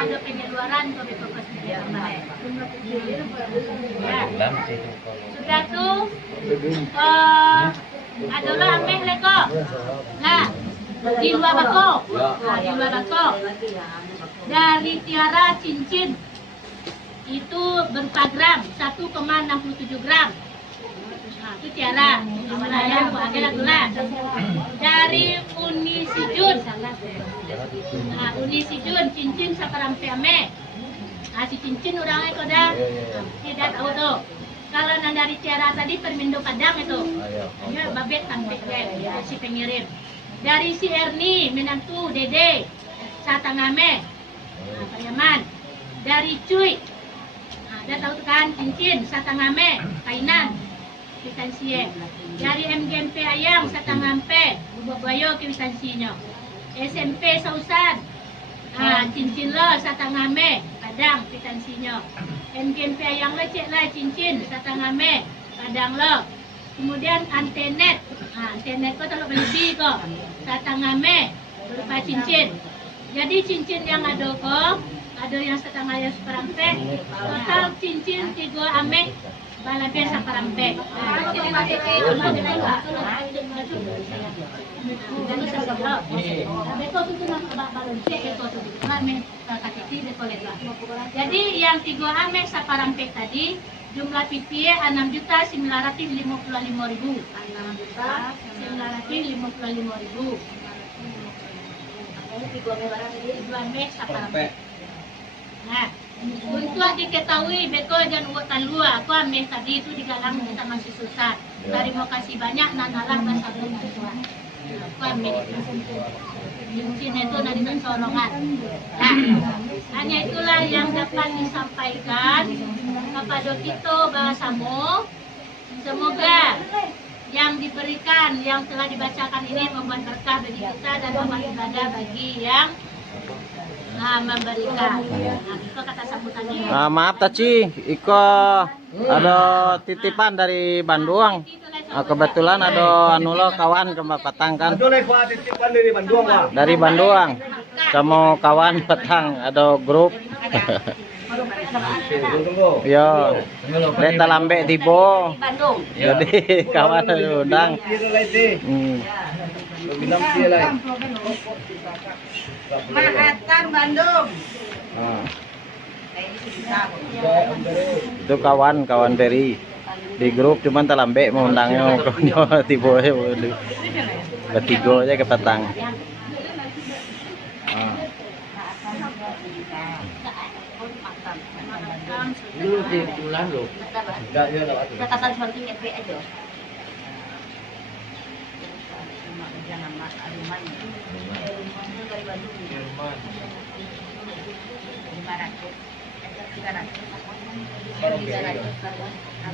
ada pengeluaran ke BPKS ya. Sudah tuh adalah ameh leko. Nah, di luar bako. Nah, di luar bako. Dari Tiara cincin itu berupa gram 1,67 gram. Nah, itu Tiara. Mana yang gua agak lah. Dari Uni Sijun. Nah, Uni Sijun cincin saparampe ame. Nah, si cincin orangnya koda tidak tahu tuh. Kalau dari Tiara tadi Permindo Padang itu. Ya, babet sampai ya, si pengirim. Dari si Erni menantu Dede Satangame. Nah, Pariaman. Dari Cuy. Nah, dia tahu tuh kan cincin Satangame kainan. Kwitansiye. Dari MGMP Ayang Satangampe Bubayo kwitansinya. SMP Sausan. Ah, cincin lo Satangame Padang kwitansinya. MGMP Ayang lo cek lah cincin Satangame Padang lo. Kemudian antenet. Ah, antenet kok terlalu lebih kok. Satangame berupa cincin. Jadi cincin yang ada kok ada yang setengah yang seperampe. Total cincin 3 ame balapin sa parampe. Jadi yang 3 ame sa parampe tadi jumlah PPE 6.955.000. 6.955.000. Nah, untuk diketahui betul dan uang talua aku ambil tadi itu di galang kita masih susah. Terima kasih banyak nanalah bahasa tua. Aku ambil cincin itu dari sorongan. Nah, hanya itulah yang dapat disampaikan kepada kita bahasamu. Semoga yang diberikan, yang telah dibacakan ini membuat berkah bagi kita dan membuat ibadah bagi yang memberikan. Nah, itu kata sambutannya. Maaf Taci, Iko ada titipan dari Bandung. Kebetulan ada anulo kawan ke Patang kan. Titipan dari Bandung, Pak. Dari Bandung. Sama kawan Patang ada grup. Yo, kereta lambe tibo. Jadi kawan undang. Manhattan, Bandung. Itu kawan dari di grup cuman terlambe mengundangnya kawannya tibo bertiga aja ke Patang. Dulu di bulan lo. Enggak ya lah. Catatan seperti EP aja.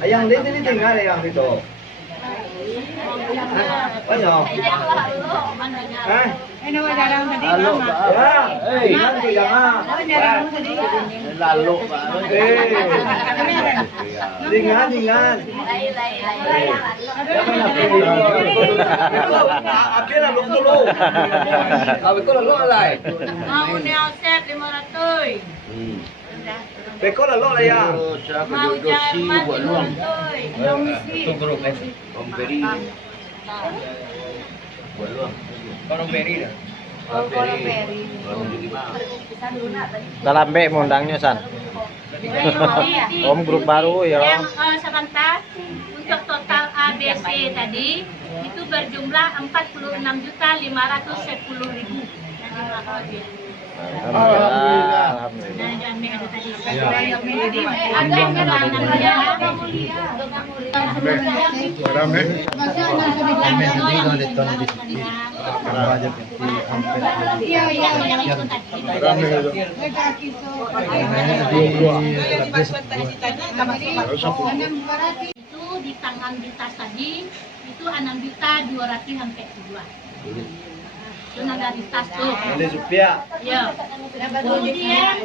Ayang dia ini tinggal yang itu. Banyak. Hah? Ano ba darang tadi? Lalu, Pak. Nanti jangan. Lalu, Pak. Dingan. Akhir lalu dulu. Kami ko lalu alay. Mau neosep 500. Beko lalu lah ya. Mau Jerman 500. Itu grup itu. Om Beri. Buat lu. Om Beri dah. Om Beri. Terlambe mengundangnya San. Om grup baru ya. Yang sebentar untuk total ABC tadi itu berjumlah 46.510.000. Alhamdulillah. Itu di tangan di tas tadi itu 6.200 sampai 2. Itu dari tas tuh. Ini rupiah. Ya. Kemudian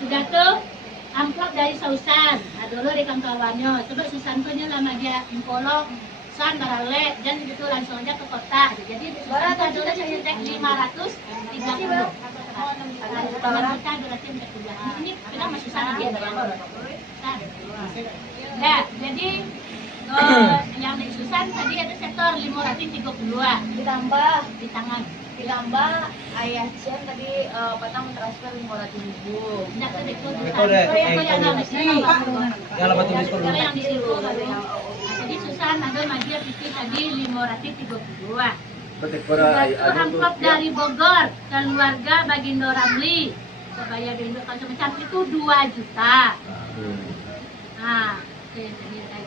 sudah tuh amplop dari Sausan. Nah, dulu di kawan-kawannya. Sebab Susan punya lama dia empolok Susan Barale dan itu langsung aja ke kota. Jadi Susan adalah sekitar 530. Kalau kita berarti ini kita masih sana dia ya. Nah, jadi yang di Susan tadi ada sektor 532 Ditambah di tangan. ayah Chen tadi Patang transfer 500.000. Nah, itu Itu deh, yang di sini. Yang lepas tulis Kalau yang di situ. Nah, jadi Susan ada Magia Titi tadi 532. Satu amplop dari Bogor keluarga Bagindo Ramli Sebaya Indo macam itu 2 juta. Nah,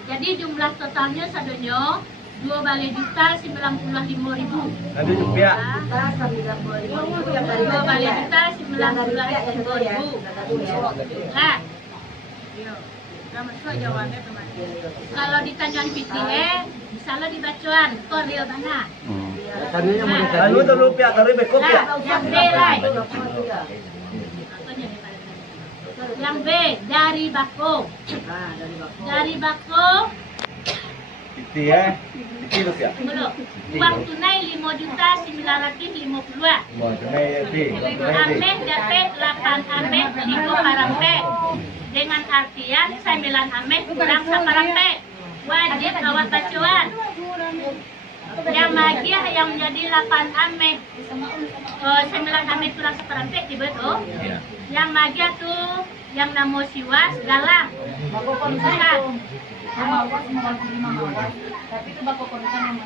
jadi jumlah totalnya sadonyo 2.995.000. Nanti rupiah. 290.000 yang dari 2.995.000. Nah, kalau di Tanjung PTE, misalnya di Bacuan, Koril mana? Lalu itu rupiah, tapi berkopiah. Nah, yang B lah. Yang B dari Bako. Dari Bako, Itu ya. Itu rupiah. belum. Uang tunai 5.950.000. Mau tunai itu. Ameh dapat 8 ameh ribu parampe. Dengan artian 9 ameh kurang saparampe. Wajib awak bacuan. Yang magia yang menjadi 8 ameh 9 ameh kurang saparampe tiba tuh. Yang magia tuh yang namo siwas galang. Bukan. Tapi itu bako korusan yang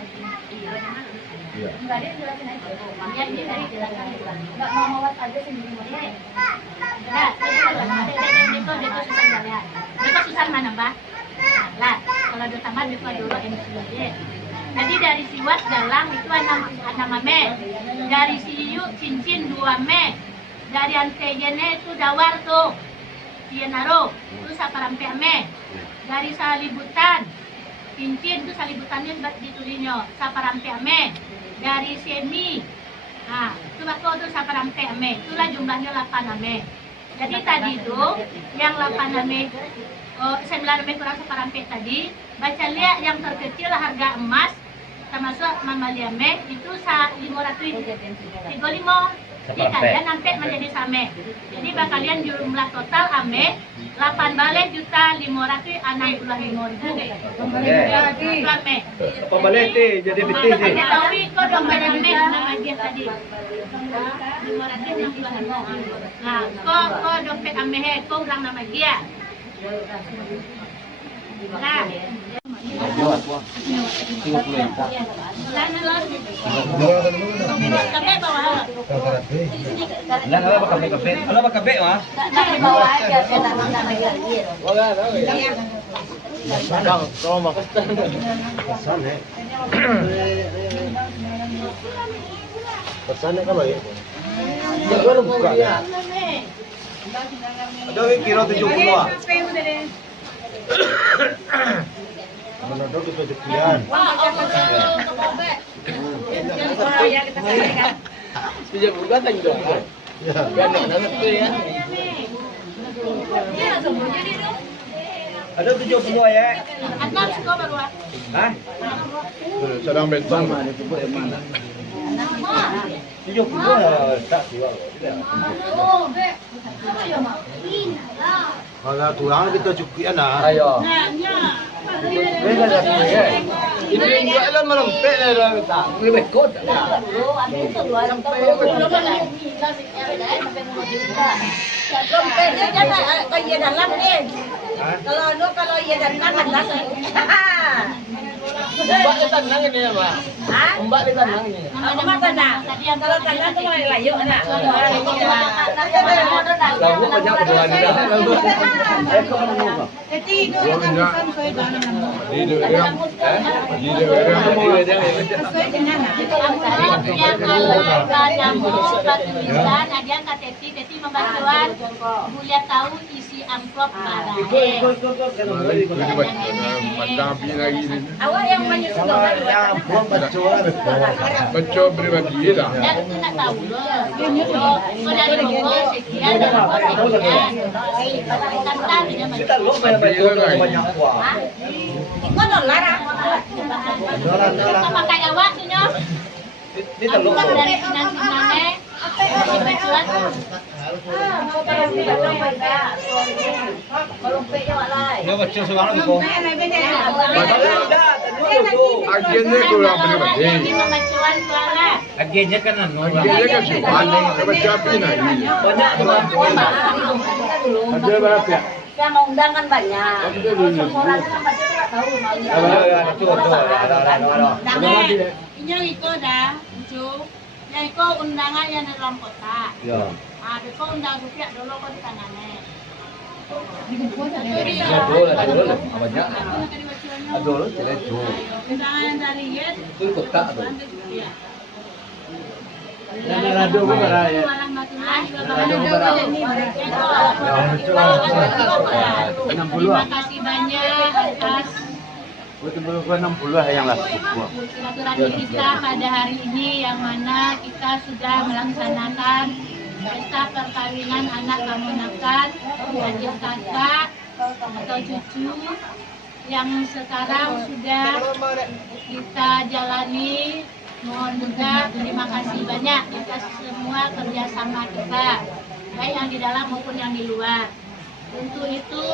Iya. enggak dia jelasin aja. Yang dia dari jelaskan. Enggak mau mawas aja sendiri sendiri. Nah, itu susah kalian. Itu susah mana, Mbak? Nah, kalau udah tambah itu dulu ini sudah. Jadi dari siwas galang itu 6 ame. Dari siyu cincin 2 ame. Dari antejene itu dawar tuh. Pienaro itu saparampe ame. Dari salibutan cincin itu salibutannya ditulinyo saparampe ame. Dari semi, nah itu bako itu saparampe ame. Itulah jumlahnya 8 ame. Jadi tadi itu yang 8 ame, 9 ame kurang saparampe tadi. Baca lihat yang terkecil harga emas termasuk mamaliame itu 500.000. Jadi kalian nanti menjadi same. Jadi kalian jumlah total ame 8.565.000. Ame. Apa balik ti? Jadi betul sih. Tapi kok dompet ame nama dia tadi. 565. Nah, kok dompet ame he, kok ulang nama dia. Nah, kape bawah. Lang ala ba kape? Ala ba kape ha? Dari bawah aja saya tanam tanam lagi. Pesan kalau ya. Ya baru buka ya. Ada kira 70 ah. Menodok itu sekian. Sejak buka tanya dong. Ya. Ada 70 ya. Atlas kok baru. Hah? Sedang betul. 70 tak jual. Kalau kurang kita cukup nah. Ayo. Beda dah ya. Ini juga kan merempet dah kita. Lebih kot. Dompetnya jangan kayak dalam nih. Kalau iya dalam kan Mbak di tanang ini ya, Mbak. Hah? Mbak di tanang ini. Aku mah tanah. Kalau tanah tuh mulai layu anak. Lagu banyak keduaan juga. Jadi itu Ada yang Teti membantuan Bulia tahu isi amplop barang. awak yang menyusun Baca pribadi lah. Ya itu nak tahu loh. Kau dari Bogor sekian, dari Bogor sekian. Tantang dia Kita lu banyak banyak uang. Kau dolar Kita pakai awak sunyo. Ini telur. Aku dari sinan-sinane. Masih bacuan. Ini kecil sekarang kok. Agennya itu orang Ini pribadi. memacuan suara. Agennya kan anu. Agennya kan Tuhan. Apa capi nah ini? Ada berapa ya? Saya mau undangan banyak. Orangnya kan pasti tidak tahu mau. Inyo iko dah, Ucu. Ya iko undangan yang di dalam kota. Ya. Iko undang rupiah dulu kok di tangannya. Abanya. Aduh, jelek tuh. Undangan yang dari Yen. Itu kota tuh. Iya. Yang radio bukan ya. Terima kasih banyak atas Betul-betul 60 yang lah. silaturahmi kita pada hari ini, yang mana kita sudah melaksanakan pesta perkawinan anak keponakan, adik kakak atau cucu yang sekarang sudah kita jalani. Mohon juga terima kasih banyak atas semua kerjasama kita, baik yang di dalam maupun yang di luar. Untuk itu,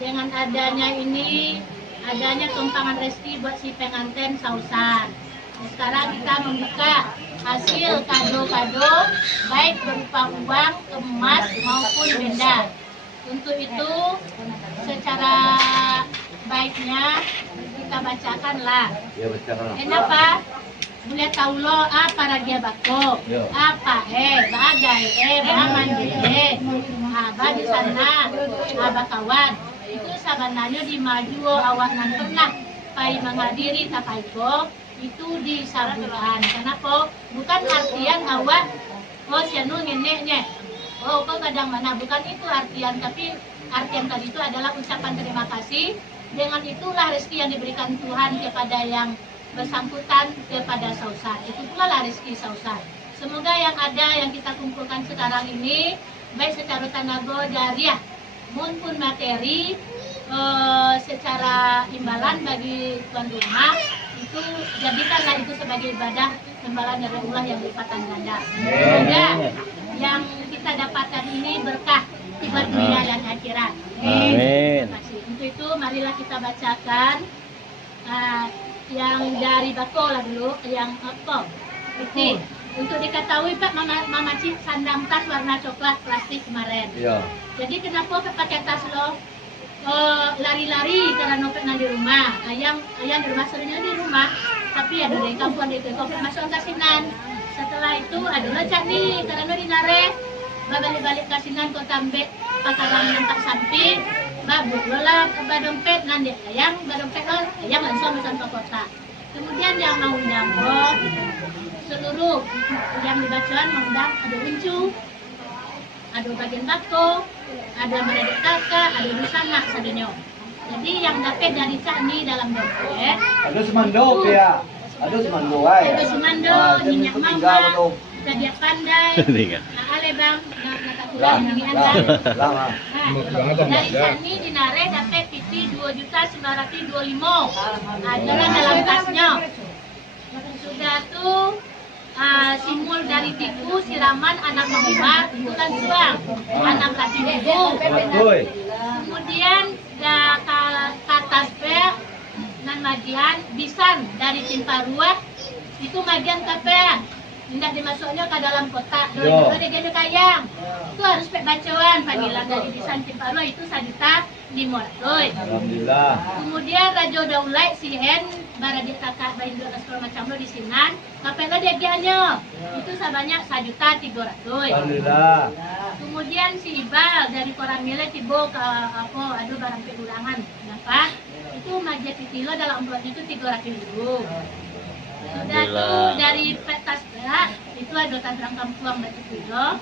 dengan adanya ini, adanya tumpangan rezeki buat si pengantin Sausan. Sekarang kita membuka hasil kado-kado, baik berupa uang, emas maupun benda. Untuk itu, secara baiknya kita bacakanlah. Ya bacakan. Kenapa? Boleh tahu lo apa ragia bako, apa bagai mandi apa di sana, apa kawan. Itu sebenarnya di maju awak nan pernah pai menghadiri tapaiko itu disambutkan. Kenapa? Bukan artian awak sianu ngeneknya. Kau kadang mana, bukan itu artian, tapi artian tadi itu adalah ucapan terima kasih. Dengan itulah rezeki yang diberikan Tuhan kepada yang bersangkutan kepada Sausan. Itu pula lah rezeki Sausan. Semoga yang ada yang kita kumpulkan sekarang ini, baik secara tenaga jariah maupun materi, secara imbalan bagi tuan rumah, itu jadikanlah itu sebagai ibadah imbalan dari Allah yang berlipatan ganda. Semoga yang kita dapatkan ini berkah buat dunia dan akhirat. Amin. Terima kasih. Untuk itu marilah kita bacakan yang dari bako lah dulu, yang apa? Putih. Untuk diketahui Pak, Mama Cik sandang tas warna coklat plastik kemarin. Iya. Jadi kenapa pakai tas lo? Lari-lari karena nopet di rumah. Ayang di rumah seringnya di rumah. Tapi ada dari kampung masuk kasinan. Setelah itu adalah cani karena di nare. Balik kasinan kota Ambek pasaran nampak samping. Babu lola ke dompet nanti ayang dompet lo ayang langsung pesan ke kota. Kemudian yang mau undang seluruh yang dibacaan mengundang ada uncu, ada bagian bako, ada meradik kakak, ada busana sadenyo. Jadi yang dapat dari cani dalam dompet Ada semandok ya. Ada semandok ay. ada sumando, minyak mama, dia pandai, ale bang, nata pulang ini anda. Lama. Dari sini dinare dapat PT 2.925. Adalah dalam tasnya. Sudah tuh simul dari tiku siraman anak Muhammad itu kan suang anak kaki ibu. Kemudian kata spek dan magian bisan dari Cimparuah itu magian kape. Tidak dimasuknya ke dalam kotak, dulu dia kayang. Itu harus bacaan panggilan dari Bisan Cimparuah itu 1.500. Alhamdulillah. Kemudian Rajo Daulay sihen baradik kakak bayi dua sekolah macam lo di sinan. Kapela dia gianya itu sebanyak 1.300. Alhamdulillah. Kemudian si Ibal dari koran milik tibo ke aduh barang pengurangan. Kenapa? Itu magia titilo dalam amplopnya itu 300.000. Sudah tuh dari petas berat itu ada tandrang kampuang batu kilo.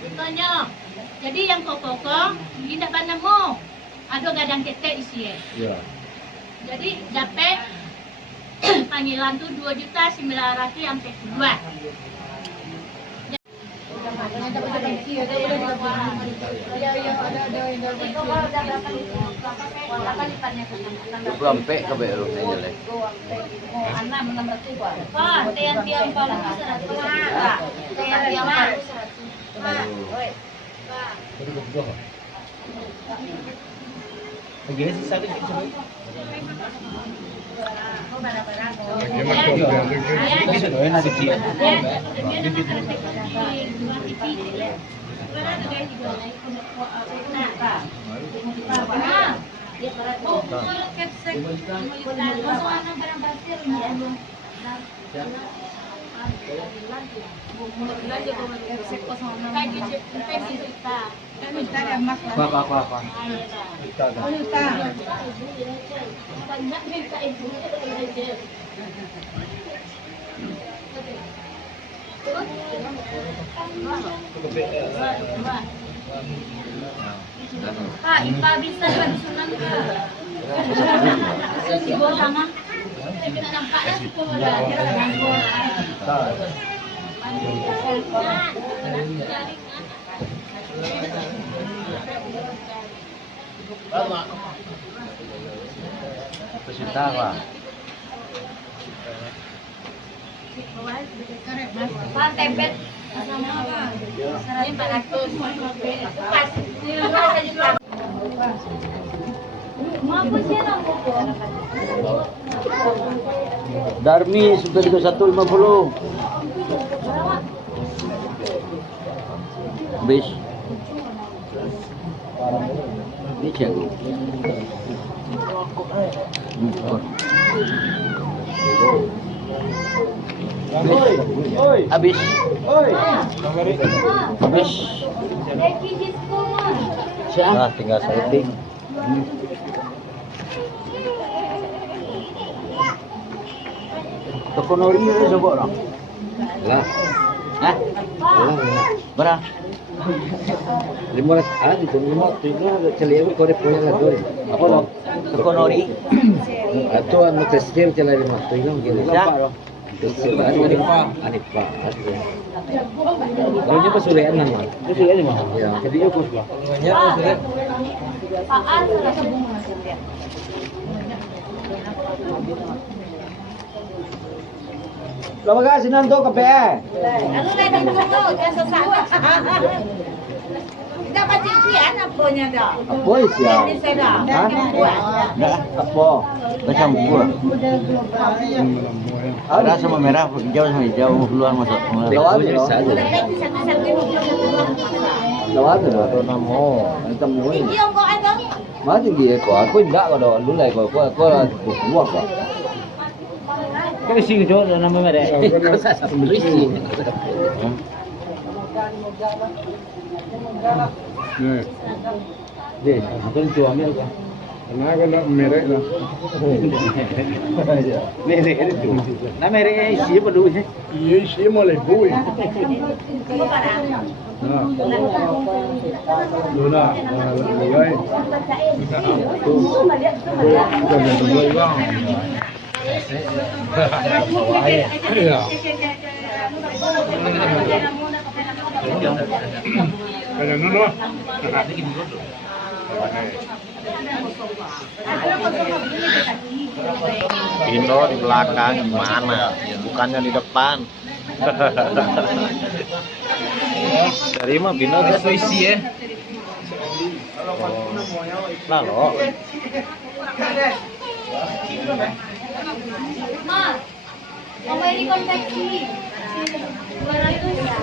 Contohnya, jadi yang pokok tidak panemu, ada gadang kete isi. Iya. Jadi dapat panggilan tuh 2.900 sampai 2. Berapa ke baru ni jelek. Pak, tiang-tiang palu 100. Tiang-tiang palu 100. Pak, ipa bisa sunan ke? Si bawah sama. Saya tidak nampaknya si Pecinta apa? Pak, tebet sama apa? 400. Itu pas. Mampu siapa mampu? Darmi sudah 3150. Bis. Ini jago. Habis. Habis. Nah, tinggal setting. Tokonori ada coba orang. Lah. Hah? Berapa? 500 di rumah tinggal celiau kore punya lah dori. Apa lo? Tokonori. Atau anu testir celah 500 hilang gitu. Apa lo? Anipa. Kalau dia pasurean nang. Pasurean mah. Ya, jadi yo kus lah. Banyak pasurean. Apaan rasa bunga masih lihat. Lama ka sinanto kape. Ano na din ko, kaya sa sana. Dapat sisian apa nya dah. Apa siya? Ini saya dah. Nah, apa? Macam buah. Ada sama merah, hijau sama hijau, keluar masuk. Lawat tu. Lawat tu. Tôi nằm hồ, tâm mũi. Ini ông có anh không? Má thì gì của aku enggak kalau dulu lah kau buah kok. Cái sih chỗ là nằm bên đây. Có sao sao beli sih. Deh, aku jual ambil kan. Kenapa nak merek lah? Merek itu. Nah merek siapa dulu sih? Iya sih mulai bui. Luna, mulai. Kalau nono. Pino di belakang gimana? Bukannya di depan. Dari mah Pino ke isi ya. Lalu. Ma, mau ini konveksi 200 ya.